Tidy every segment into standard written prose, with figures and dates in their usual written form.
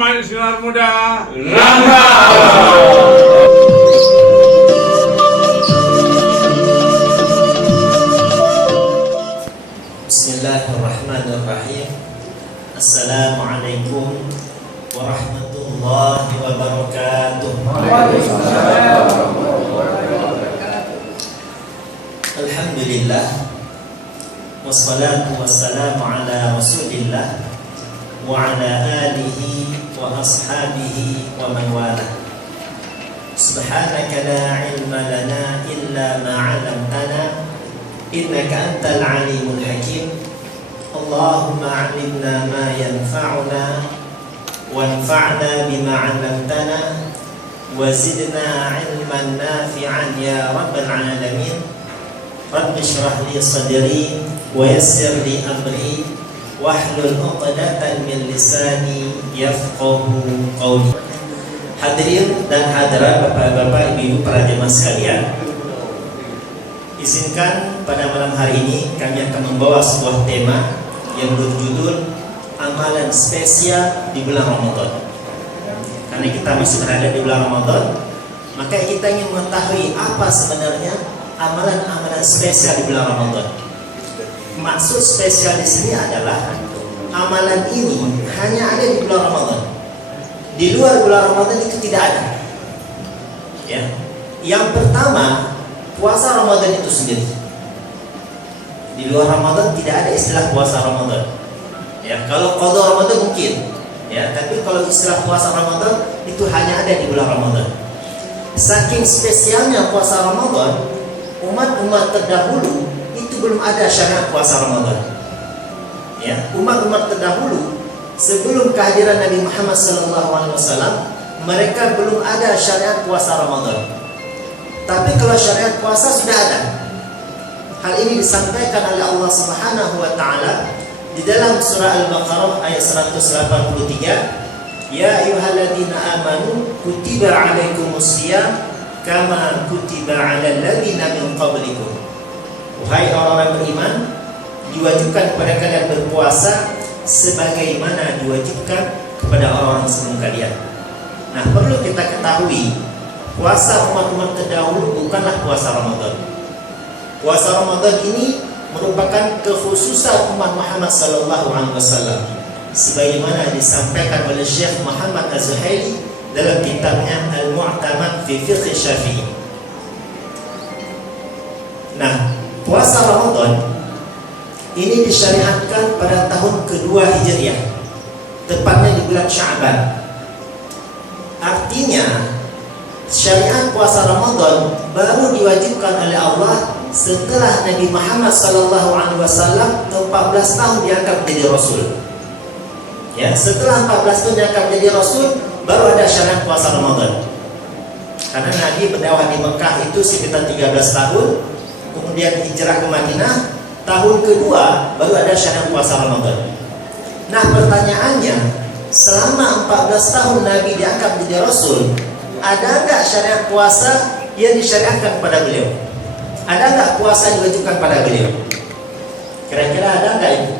Taman Sinar Muda Rangga. Bismillahirrahmanirrahim. Assalamualaikum warahmatullahi wabarakatuh. Alhamdulillah, wassalatu wassalamu ala rasulillah wa ala alihi wa ashabihi wa man wala. Subhanaka la ilma lana illa ma 'allamtana innaka antal alimul hakim. Allahumma 'allimna ma yanfa'una wanfa'na bima 'allamtana wa zidna 'ilman nafi'an ya rabbal alamin. Rabbi shrah li sadri wa yassir li amri wahlul 'uqdatam min lisani yafqahu qawli. Hadirin dan hadirat Bapak-bapak, Ibu-ibu, para jemaah sekalian, izinkan pada malam hari ini kami akan membawa sebuah tema yang berjudul amalan spesial di bulan Ramadan. Karena kita masih berada di bulan Ramadan, maka kita ingin mengetahui apa sebenarnya amalan-amalan spesial di bulan Ramadan. Maksud spesial di sini adalah amalan ini hanya ada di bulan Ramadan. Di luar bulan Ramadan itu tidak ada. Ya. Yang pertama, puasa Ramadan itu sendiri. Di luar Ramadan tidak ada istilah puasa Ramadan. Ya, kalau qada Ramadan mungkin. Ya, tapi kalau istilah puasa Ramadan itu hanya ada di bulan Ramadan. Saking spesialnya puasa Ramadan, umat-umat terdahulu itu belum ada syariat puasa Ramadan. Ya, umat-umat terdahulu sebelum kehadiran Nabi Muhammad SAW, mereka belum ada syariat puasa Ramadan. Tapi kalau syariat puasa sudah ada. Hal ini disampaikan oleh Allah Subhanahu wa taala di dalam surah Al-Baqarah ayat 183. Ya ayyuhalladzina amanu kutiba 'alaikumusiyam kama kutiba 'alal ladzina min qablikum. Wahai orang-orang beriman, diwajibkan kepada kalian berpuasa sebagaimana diwajibkan kepada orang-orang sebelum kalian. Nah, perlu kita ketahui, puasa umat-umat terdahulu bukanlah puasa Ramadan. Puasa Ramadan ini merupakan kekhususan umat Muhammad SAW, sebagaimana disampaikan oleh Syekh Muhammad Az-Zuhaili dalam kitabnya Al-Mu'tamad fi Fiqh Syafi'i. Nah, puasa Ramadan ini disyariatkan pada tahun kedua Hijriah, tepatnya di bulan Sya'ban. Artinya, syariat puasa Ramadan baru diwajibkan oleh Allah setelah Nabi Muhammad SAW 14 tahun diangkat menjadi Rasul. Ya, setelah 14 tahun diangkat menjadi Rasul, baru ada syariat puasa Ramadan. Karena Nabi berdakwah di Mekah itu sekitar 13 tahun, kemudian hijrah ke Madinah, tahun kedua baru ada syariat puasa Ramadan. Nah, pertanyaannya, selama 14 tahun Nabi diangkat menjadi Rasul, ada enggak syariat puasa yang disyariatkan kepada beliau? Ada enggak puasa yang diwajibkan pada beliau? Kira-kira ada enggak itu?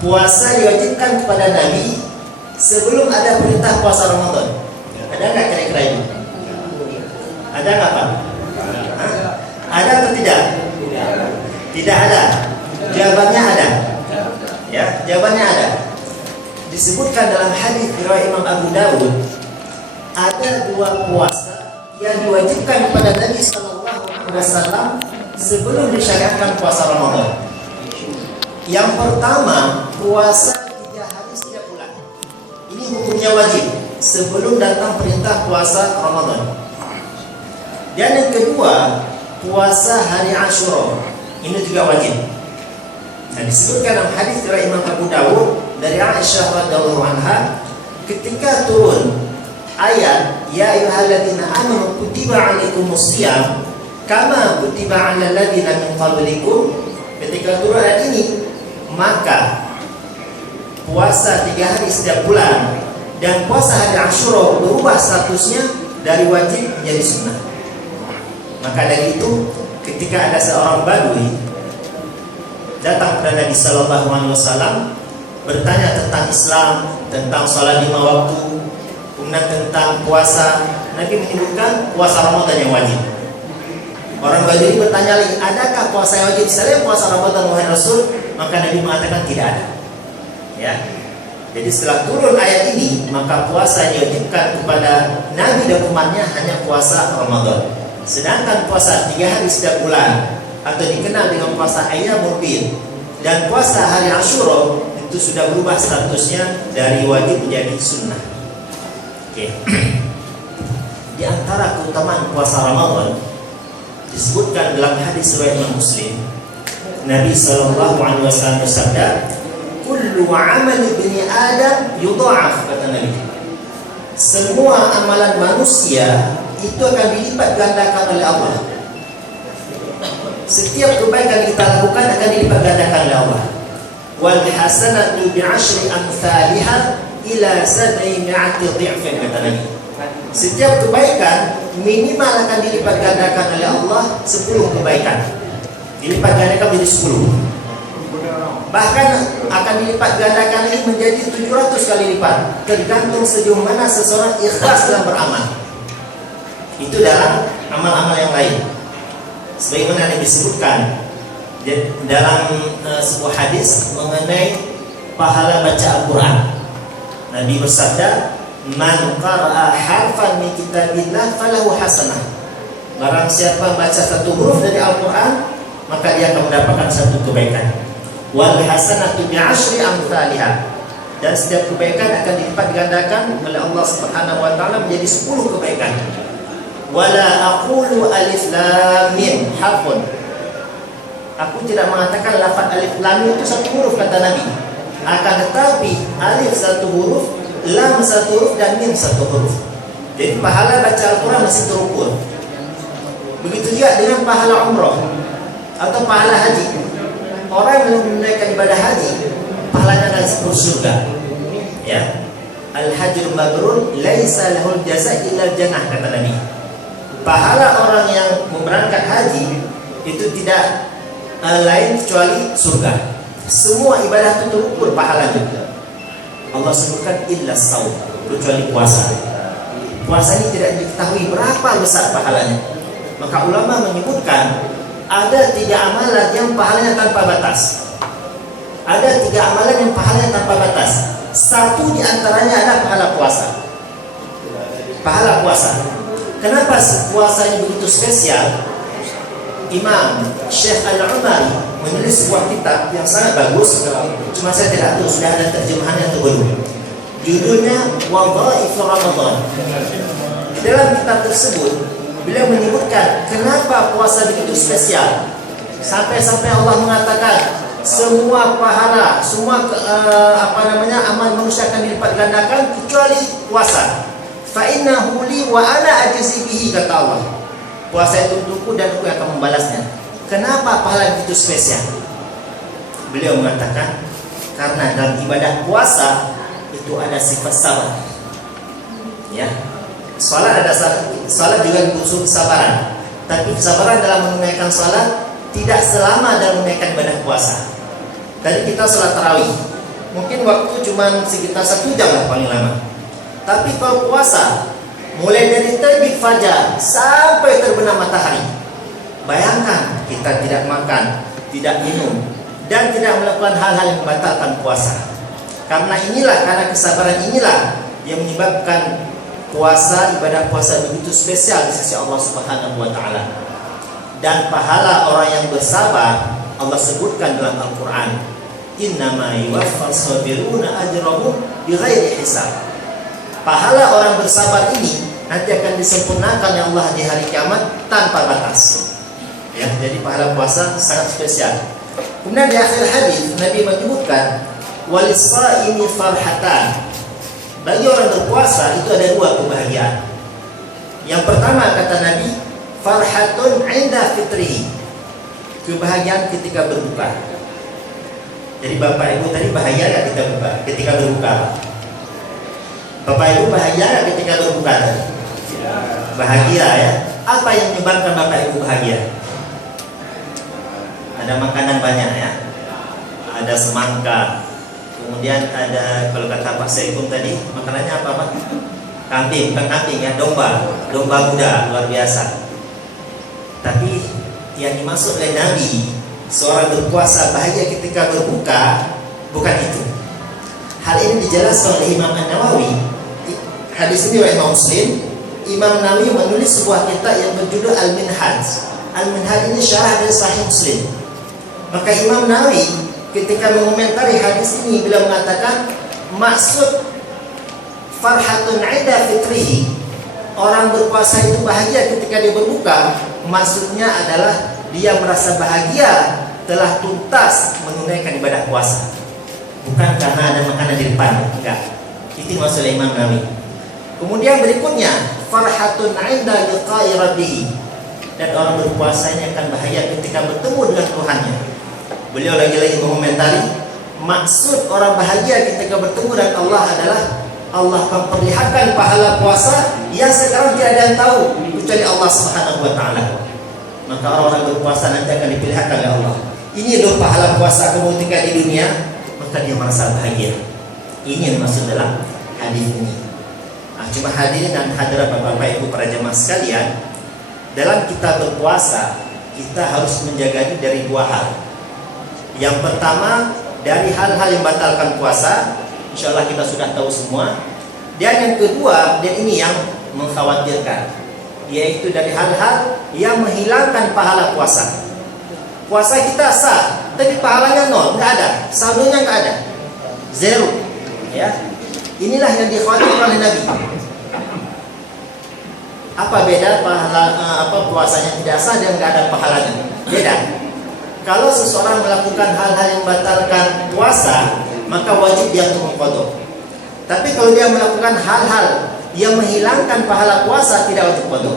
Puasa diwajibkan kepada Nabi sebelum ada perintah puasa Ramadan. Ada enggak kira-kira itu? Ada enggak, Pak? Ada atau tidak? Tidak ada. Jawabannya ada. Ya, jawabannya ada. Disebutkan dalam hadis riwayat Imam Abu Dawud, ada dua puasa yang diwajibkan kepada Nabi SAW sebelum disyariatkan puasa Ramadan. Yang pertama, puasa 3 hari setiap bulan. Ini hukumnya wajib sebelum datang perintah puasa Ramadan. Dan yang kedua, puasa hari Asyura. Ini juga wajib. Nah, disebutkan dalam hadis riwayat Imam Abu Dawud dari Aisyah radhiyallahu anha, ketika turun ayat ya ayyuhalladzina amanu kutiba 'alaikumusiyam kama kutiba 'alal ladzina min qablikum, ketika turun ayat ini, maka puasa 3 hari setiap bulan dan puasa hari Asyura berubah statusnya dari wajib menjadi sunnah. Maka dari itu, ketika ada seorang badui datang kepada Nabi SAW, bertanya tentang Islam, tentang sholat 5 waktu, kemudian tentang puasa. Nabi menyebutkan puasa Ramadan yang wajib. Orang Badui bertanya lagi, adakah puasa yang wajib selain puasa Ramadan wahai Rasul? Maka Nabi mengatakan tidak ada. Ya. Jadi setelah turun ayat ini, maka puasa yang diwajibkan kepada Nabi dan umatnya hanya puasa Ramadan. Sedangkan puasa 3 hari setiap bulan atau dikenal dengan puasa Ayyamul Bid dan puasa hari Asyura itu sudah berubah statusnya dari wajib menjadi sunnah. Oke. Di antara keutamaan puasa Ramadan disebutkan dalam hadis riwayat Muslim, Nabi sallallahu alaihi wasallam bersabda, "Kullu 'amal ibni Adam yudha'af," kata Nabi. Semua amalan manusia itu akan dilipat gandakan oleh Allah. Setiap kebaikan kita lakukan akan dilipat gandakan oleh Allah. Wal hasanatu bi'ashri amsalha ila 700 dhi'fin, kata Nabi. Setiap kebaikan minimal akan dilipat gandakan oleh Allah 10 kebaikan. Dilipat gandakan menjadi 10. Bahkan akan dilipat gandakan ini menjadi 700 kali lipat, tergantung sejauh mana seseorang ikhlas dalam beramal. Itu dalam amal-amal yang lain. Sebagaimana yang disebutkan dalam sebuah hadis mengenai pahala baca Al-Quran. Nabi bersabda, "Man qara'a harfan min kitabillah falahu hasanah." Barang siapa baca satu huruf dari Al-Quran, maka dia akan mendapatkan satu kebaikan. Wal hasanatu bi'ashri amsalha. Dan setiap kebaikan akan dilipat gandakan oleh Allah Subhanahu wa taala menjadi 10 kebaikan. Wala aqulu alif lam mim harfun. Aku tidak mengatakan lafaz alif lam itu satu huruf, kata Nabi. Akan tetapi alif satu huruf, lam satu huruf, dan mim satu huruf. Jadi pahala baca Al-Quran masih terukur. Begitu juga dengan pahala umrah atau pahala haji. Orang yang menunaikan ibadah haji, pahalanya akan seperti surga. Ya. Al-hajjul mabrur laisa lahul jaza illa jannah, kata Nabi. Pahala orang yang memberangkat haji itu tidak lain kecuali surga. Semua ibadah itu terukur pahalanya. Allah sebutkan illa shaum, kecuali puasa. Puasa ini tidak diketahui berapa besar pahalanya. Maka ulama menyebutkan ada 3 amalan yang pahalanya tanpa batas. Ada 3 amalan yang pahalanya tanpa batas. Satu di antaranya adalah pahala puasa. Pahala puasa. Kenapa puasa ini begitu spesial? Imam Syekh Al-Umari menulis sebuah kitab yang sangat bagus. Cuma saya tidak tahu sudah ada terjemahannya atau belum. Judulnya Wadhaif Ramadan. Di dalam kitab tersebut beliau menyebutkan kenapa puasa begitu spesial. Sampai-sampai Allah mengatakan semua pahala, semua amal manusia akan dilipat gandakan kecuali puasa. Fa innahu li wa ana ajzi bihi, kata Allah. Puasa itu untukku dan aku akan membalasnya. Kenapa pahala itu spesial? Beliau mengatakan karena dalam ibadah puasa itu ada sifat sabar. Ya. Salat juga diunsur kesabaran. Tapi kesabaran dalam menunaikan salat tidak selama dalam menunaikan ibadah puasa. Tadi kita salat tarawih, mungkin waktu cuma sekitar 1 jam lah paling lama. Tapi kalau puasa, mulai dari terbit fajar sampai terbenam matahari. Bayangkan kita tidak makan, tidak minum, dan tidak melakukan hal-hal yang membatalkan puasa. Karena kesabaran inilah yang menyebabkan puasa, ibadah puasa begitu spesial di sisi Allah Subhanahu wa taala. Dan pahala orang yang bersabar Allah sebutkan dalam Al-Qur'an, "Innama yuwaffas sabiruna ajrahum bighairi hisab." Pahala orang bersabar ini nanti akan disempurnakan oleh Allah di hari kiamat tanpa batas. Ya, jadi pahala puasa sangat spesial. Kemudian di akhir hadis Nabi menyebutkan walis-shaimi farhatan. Bagi orang berpuasa itu ada 2 kebahagiaan. Yang pertama kata Nabi, farhatun 'inda fitrihi. Kebahagiaan ketika berbuka. Jadi Bapak Ibu tadi bahagia ketika berbuka? Bapak Ibu bahagia ketika berbuka tadi? Bahagia ya. Apa yang menyebabkan Bapak Ibu bahagia? Ada makanan banyak ya. Ada semangka, kemudian ada, kalau kata Pak Saikum tadi, makanannya apa Pak? Kambing, bukan kambing ya, domba muda, luar biasa. Tapi yang dimaksud oleh Nabi, seorang berpuasa bahagia ketika berbuka, bukan itu. Hal ini dijelaskan oleh Imam An-Nawawi. Hadis ini riwayat Muslim. Imam Nawawi menulis sebuah kitab yang berjudul Al-Minhaj. Al-Minhaj ini syarah dari Sahih Muslim. Maka Imam Nawawi ketika mengomentari hadis ini, beliau mengatakan maksud farhatun 'inda fitrihi, orang berpuasa itu bahagia ketika dia berbuka, maksudnya adalah dia merasa bahagia telah tuntas menunaikan ibadah puasa. Bukan karena ada makanan di depan, enggak. Itu maksud Imam Nawawi. Kemudian berikutnya, farhatun 'inda liqa'i rabbih, dan orang berpuasa ini akan bahagia ketika bertemu dengan Tuhannya. Beliau lagi-lagi mengomentari maksud orang bahagia ketika bertemu dengan Allah adalah Allah memperlihatkan pahala puasa yang sekarang tidak ada yang tahu kecuali Allah Subhanahu wa taala. Maka orang-orang berpuasa nanti akan diperlihatkan oleh Allah. Ini loh pahala puasa kamu ketika di dunia, maka dia merasa bahagia. Ini yang maksud dalam hadis ini. Cuma hadirin dan hadirat Bapak Ibu para jemaah sekalian, dalam kita berpuasa kita harus menjaga diri dari dua hal. Yang pertama dari hal-hal yang membatalkan puasa, insya Allah kita sudah tahu semua. Dan yang kedua, dan ini yang mengkhawatirkan, yaitu dari hal-hal yang menghilangkan pahala puasa. Puasa kita sah, tapi pahalanya nol, nggak ada, saldonya nggak ada, zero. Ya, inilah yang dikhawatirkan oleh Nabi. Apa beda pahala puasanya tidak sah dan nggak ada pahalanya? Beda. Kalau seseorang melakukan hal-hal yang membatalkan puasa, maka wajib dia untuk mengqadha. Tapi kalau dia melakukan hal-hal yang menghilangkan pahala puasa, tidak wajib qadha.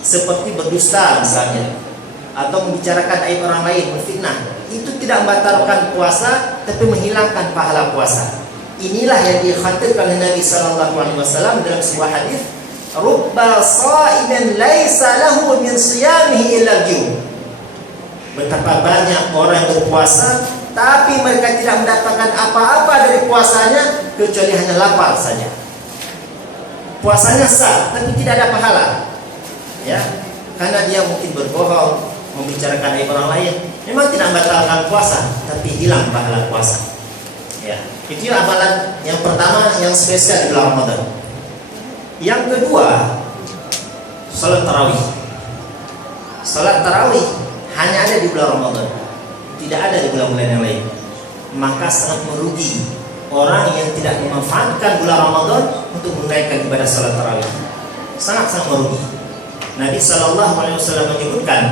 Seperti berdusta misalnya, atau membicarakan aib orang lain, berfitnah, itu tidak membatalkan puasa, tapi menghilangkan pahala puasa. Inilah yang dikhawatirkan oleh Nabi sallallahu alaihi wasallam dalam sebuah hadis, "Rubba sha'imin laisa lahu min shiyamihi illa al-ju'." Betapa banyak orang yang berpuasa tapi mereka tidak mendapatkan apa-apa dari puasanya kecuali hanya lapar saja. Puasanya sah tapi tidak ada pahala. Ya, karena dia mungkin berbohong, membicarakan aib orang lain. Memang tidak membatalkan puasa, tapi hilang pahala puasa. Ya, itu amalan yang pertama yang spesial di bulan Ramadan. Yang kedua, salat tarawih. Salat tarawih hanya ada di bulan Ramadan, tidak ada di bulan-bulan yang lain. Maka sangat merugi orang yang tidak memanfaatkan bulan Ramadan untuk menunaikan ibadah salat tarawih. Sangat-sangat merugi. Nabi sallallahu alaihi wasallam menyebutkan,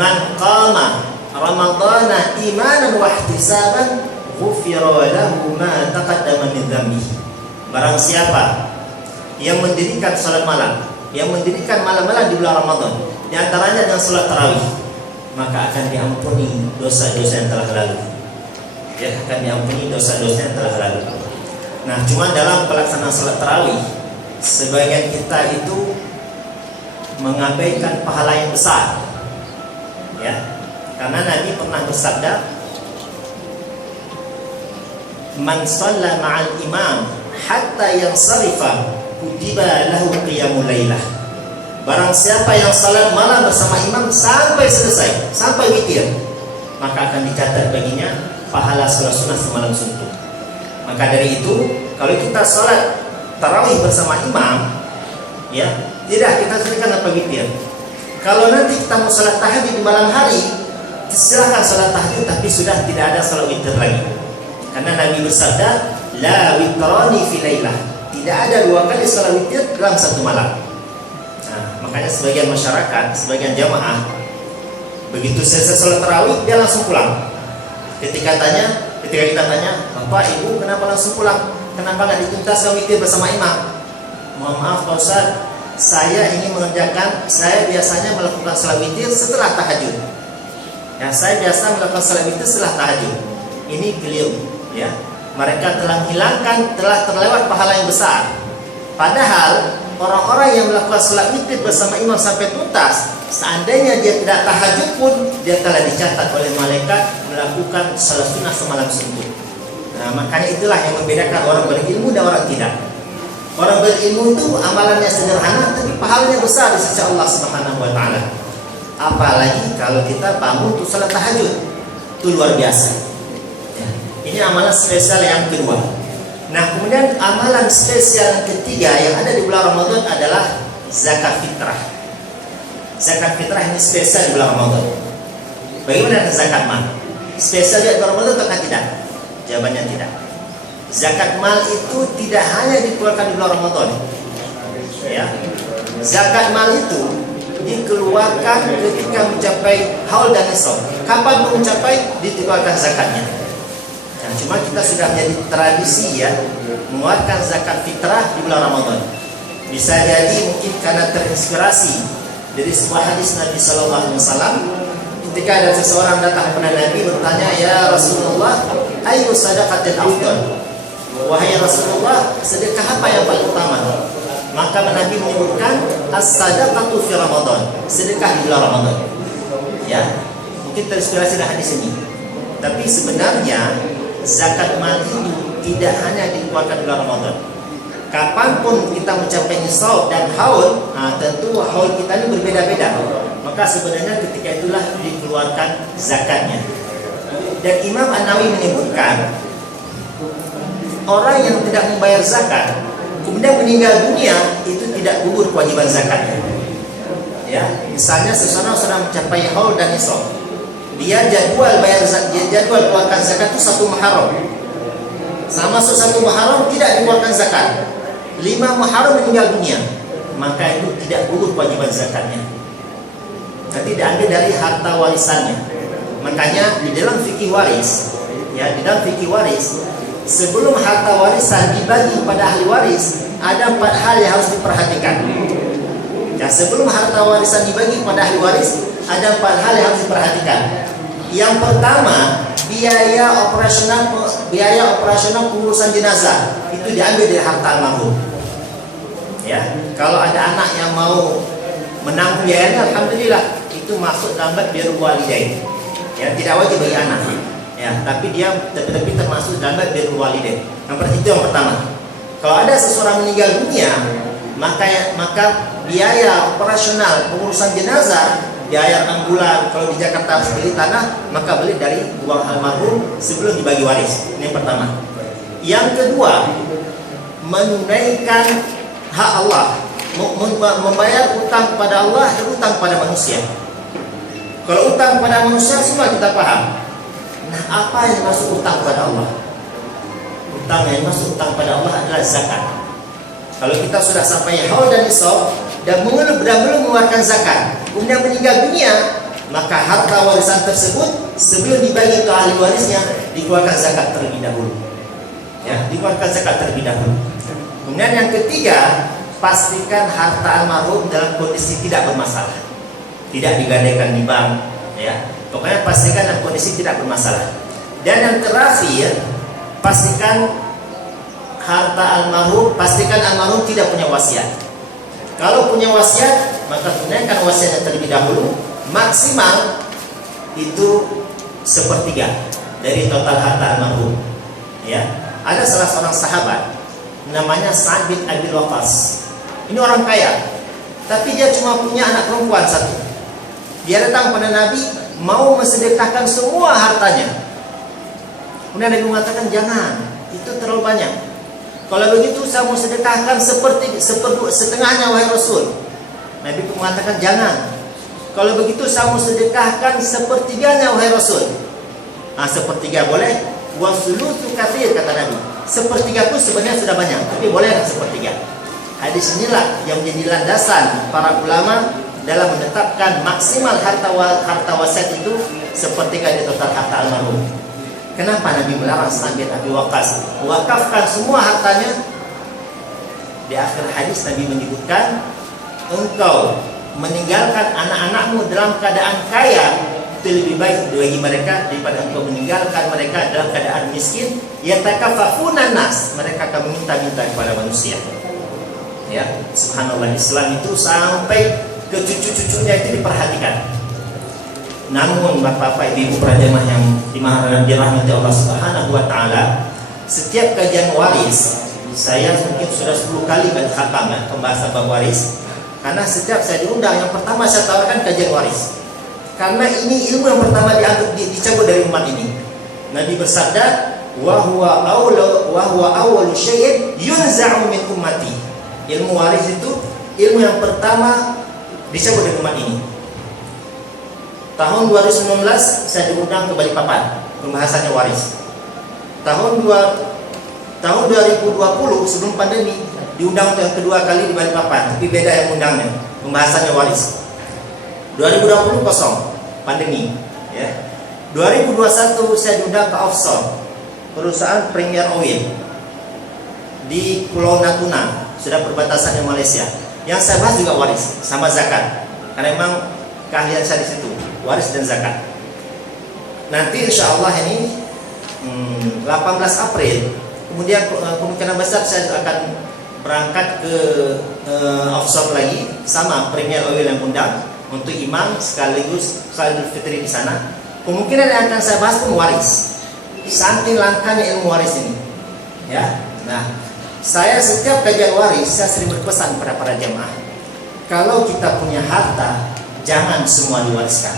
"Man qama Ramadana imanan wa ihtisaban, ghufira lahu ma taqaddama min dhanbihi." Barang siapa yang mendirikan salat malam, yang mendirikan malam-malam di bulan Ramadan, di antaranya dengan salat tarawih, maka akan diampuni dosa-dosa yang telah lalu. Ya, akan diampuni dosa-dosa yang telah lalu. Nah, cuma dalam pelaksanaan salat tarawih, sebagian kita itu mengabaikan pahala yang besar. Ya, karena Nabi pernah bersabda, "Man shalla ma'al imam hatta yansarifa, kutiba lahu qiyamul lailah." Barang siapa yang salat malam bersama imam sampai selesai, sampai witir, maka akan dicatat baginya pahala salat sunnah semalam suntuk. Maka dari itu, kalau kita salat tarawih bersama imam, ya, tidak kita selesaikan apa witir. Kalau nanti kita mau salat tahajud di malam hari, silakan salat tahajud, tapi sudah tidak ada salat witir lagi. Karena Nabi bersabda, "La witrani fi lailah." Tidak ada dua kali salat witir dalam satu malam. Makanya sebagian masyarakat, sebagian jamaah, begitu selesai sholat tarawih dia langsung pulang. Ketika kita tanya, "Bapak, Ibu, kenapa langsung pulang? Kenapa nggak dituntaskan witir bersama imam?" "Mohon maaf Pak Ustaz, saya biasanya melakukan sholat witir setelah tahajud. Ya, saya biasa melakukan sholat witir setelah tahajud." Ini keliru, ya. Mereka telah terlewat pahala yang besar. Padahal orang-orang yang melakukan salat witir bersama imam sampai tuntas, seandainya dia tidak tahajud pun, dia telah dicatat oleh malaikat melakukan salat sunnah semalam suntuk. Nah, Nah, makanya itulah yang membedakan orang berilmu dan orang tidak. Orang berilmu itu amalannya sederhana tapi pahalanya besar di sisi Allah Subhanahu wa taala. Apalagi kalau kita bangun untuk salat tahajud. Itu luar biasa. Ya. Ini amalan spesial yang kedua. Nah, kemudian amalan spesial yang ketiga yang ada di bulan Ramadan adalah zakat fitrah. Zakat fitrah ini spesial di bulan Ramadan. Bagaimana dengan zakat mal? Spesial di bulan Ramadan atau tidak? Jawabannya tidak. Zakat mal itu tidak hanya dikeluarkan di bulan Ramadan. Ya. Zakat mal itu dikeluarkan ketika mencapai haul dan nisab. Kapan mau mencapai dikeluarkan zakatnya. Nah, cuma kita sudah menjadi tradisi ya mengeluarkan zakat fitrah di bulan Ramadan. Bisa jadi mungkin karena terinspirasi dari sebuah hadis Nabi Sallallahu Alaihi Wasallam. Ketika ada seseorang datang kepada Nabi bertanya, ya Rasulullah, ayu sadaqatil afdal? Wahai Rasulullah, sedekah apa yang paling utama? Maka Nabi menyebutkan as-sadaqatu fi Ramadan, sedekah di bulan Ramadan. Ya, mungkin terinspirasi dari hadis ini. Tapi sebenarnya zakat mal itu tidak hanya dikeluarkan di bulan Ramadan. Kapanpun kita mencapai nisab dan haul, tentu haul kita ini berbeda-beda. Maka sebenarnya ketika itulah dikeluarkan zakatnya. Dan Imam An-Nawawi menyebutkan orang yang tidak membayar zakat kemudian meninggal dunia itu tidak gugur kewajiban zakatnya. Ya, misalnya seseorang sudah mencapai haul dan nisab, dia jadwal bayar zakat, jadwal keluarkan zakat itu 1 Muharram. Sama 1 Muharram tidak dikeluarkan zakat. 5 Muharram meninggal dunia, maka itu tidak gugur kewajiban zakatnya. Nanti diambil dari harta warisannya. Makanya di dalam fikih waris, ya di dalam fikih waris, sebelum harta warisan dibagi kepada ahli waris, ada 4 hal yang harus diperhatikan. Ya, sebelum harta warisan dibagi kepada ahli waris, ada 4 hal yang harus diperhatikan. Yang pertama, biaya operasional pengurusan jenazah itu diambil dari harta almarhum. Ya, kalau ada anak yang mau menanggung biayanya, alhamdulillah, itu masuk dalam bab birrul walidain. Ya, tidak wajib bagi anak. Ya, tapi dia tapi termasuk dalam bab birrul walidain. Itu yang pertama. Kalau ada seseorang meninggal dunia, maka biaya operasional pengurusan jenazah, biaya 6 bulan, kalau di Jakarta harus beli tanah, maka beli dari uang almarhum sebelum dibagi waris. Ini yang pertama. Yang kedua, menunaikan hak Allah, membayar utang kepada Allah dan utang kepada manusia. Kalau utang kepada manusia semua kita paham. Nah, apa yang masuk utang kepada Allah? Utang yang masuk utang kepada Allah adalah zakat. Kalau kita sudah sampai haul dan nisab dan belum mengeluarkan zakat, kemudian meninggal dunia, maka harta warisan tersebut sebelum dibagi ke ahli warisnya dikeluarkan zakat terlebih dahulu. Ya, dikeluarkan zakat terlebih dahulu. Kemudian yang ketiga, pastikan harta almarhum dalam kondisi tidak bermasalah, tidak digadaikan di bank. Ya, pokoknya pastikan dalam kondisi tidak bermasalah. Dan yang terakhir, pastikan pastikan almarhum tidak punya wasiat. Kalau punya wasiat, maka tunaikan wasiatnya terlebih dahulu. Maksimal itu 1/3 dari total harta almarhum. Ya, ada salah seorang sahabat namanya Sa'ad bin Abi Waqqas. Ini orang kaya, tapi dia cuma punya anak perempuan 1. Dia datang pada Nabi mau mensedekahkan semua hartanya. Kemudian Nabi mengatakan, jangan, itu terlalu banyak. Kalau begitu saya mau sedekahkan setengahnya wahai Rasul. Nabi pun mengatakan, jangan. Kalau begitu saya mau sedekahkan 1/3 wahai Rasul. 1/3 boleh. Wa sulusu katsir, kata Nabi. 1/3 pun sebenarnya sudah banyak, tapi boleh 1/3. Hadis inilah yang menjadi landasan para ulama dalam menetapkan maksimal harta wasiat itu 1/3 dari total harta almarhum. Kenapa Nabi melarang Sa'ad bin Abi Waqqas wakafkan semua hartanya? Di akhir hadis Nabi menyebutkan, engkau meninggalkan anak-anakmu dalam keadaan kaya itu lebih baik bagi mereka daripada engkau meninggalkan mereka dalam keadaan miskin. Yatakaffafuna nas, mereka akan meminta-minta kepada manusia. Ya, subhanallah, Islam itu sampai ke cucu-cucunya itu diperhatikan. Namun Bapak-bapak, Ibu-ibu para jemaah yang dirahmati Allah Subhanahu wa taala, setiap kajian waris saya mungkin sudah 10 kali khatam pembahasan bab waris. Karena setiap saya diundang, yang pertama saya tawarkan kajian waris. Karena ini ilmu yang pertama dicabut dari umat ini. Nabi bersabda, wa huwa awwalu syai'in yunza'u min ummati. Ilmu waris itu ilmu yang pertama dicabut dari umat ini. Tahun 2019 saya diundang ke Balikpapan, pembahasannya waris. Tahun 2020 sebelum pandemi diundang yang kedua kali di Balikpapan, tapi beda yang undangnya, pembahasannya waris. 2020 kosong, pandemi, ya. 2021 saya diundang ke offshore, perusahaan Premier Oil di Pulau Natuna, sudah perbatasan dengan Malaysia. Yang saya bahas juga waris sama zakat, karena memang keahlian saya di situ, waris dan zakat. Nanti insya Allah ini 18 April, kemudian kemungkinan besar saya akan berangkat ke offshore lagi sama Premier Oil yang undang untuk imam sekaligus salat Idul Fitri di sana. Kemungkinan yang akan saya bahas pun waris. Saking langkahnya ilmu waris ini. Ya. Nah, saya setiap kajian waris saya sering berpesan kepada para jemaah. Kalau kita punya harta, jangan semua diwariskan.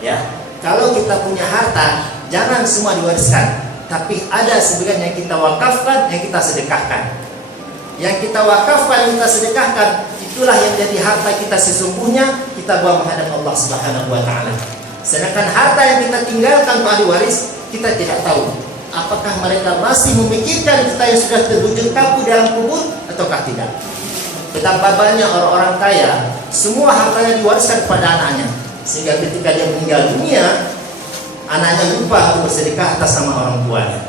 Ya. Kalau kita punya harta, jangan semua diwariskan. Tapi ada sebagian yang kita wakafkan, yang kita sedekahkan. Yang kita wakafkan, yang kita sedekahkan, itulah yang jadi harta kita sesungguhnya, kita bawa menghadap Allah Subhanahu wa taala. Sedangkan harta yang kita tinggalkan untuk ahli waris, kita tidak tahu apakah mereka masih memikirkan kita yang sudah terbujur kaku dalam kubur ataukah tidak. Betapa banyak orang-orang kaya, semua hartanya diwariskan kepada anaknya, sehingga ketika dia meninggal dunia, anaknya lupa untuk bersedekah atas nama orang tuanya.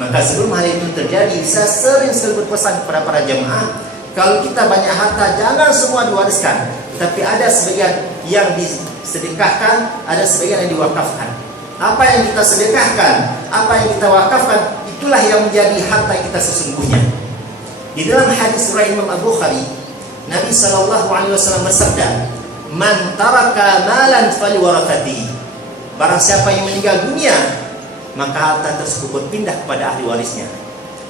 Maka sebelum hal itu terjadi, saya sering berpesan kepada para jemaah, kalau kita banyak harta, jangan semua diwariskan, tapi ada sebagian yang disedekahkan, ada sebagian yang diwakafkan. Apa yang kita sedekahkan, apa yang kita wakafkan, itulah yang menjadi harta kita sesungguhnya. Di dalam hadis riwayat Imam Al-Bukhari, Nabi SAW bersabda, "Man taraka malan faliwarathatihi." Barang siapa yang meninggal dunia, maka harta tersebut pindah kepada ahli warisnya.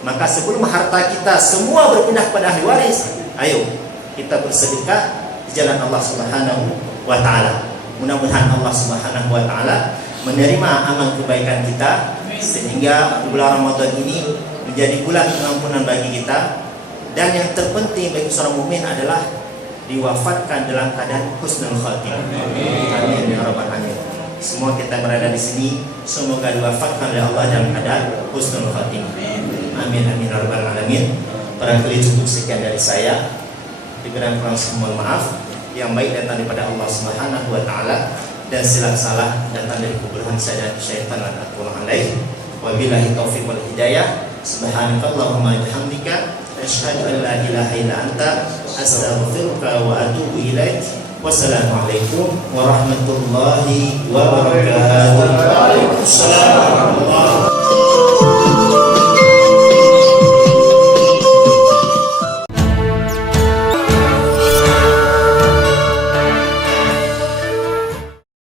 Maka sebelum harta kita semua berpindah kepada ahli waris, ayo kita bersedekah di jalan Allah Subhanahu wa taala. Mudah-mudahan Allah Subhanahu wa taala menerima amal kebaikan kita, sehingga bulan Ramadan ini menjadi bulan pengampunan bagi kita. Dan yang terpenting bagi seorang mukmin adalah diwafatkan dalam keadaan husnul khatimah. Amin ya rabbal alamin. Semua kita berada di sini, semoga diwafatkan oleh Allah dalam keadaan husnul khatimah. Amin amin ya rabbal alamin. Barangkali cukup sekian dari saya. Diberikan kurang mohon maaf. Yang baik datang daripada Allah Subhanahu wa taala, dan silap salah datang dari kebodohan saya dan syaitan dan aturan alaih. Wabillahi taufiq wal hidayah. Subhanakallahumma bihamdika asyhadu an la ilaha illa anta astaghfiruka wa atubu ilaik. Wassalamualaikum warahmatullahi wabarakatuh. Waalaikumsalam warahmatullahi wabarakatuh.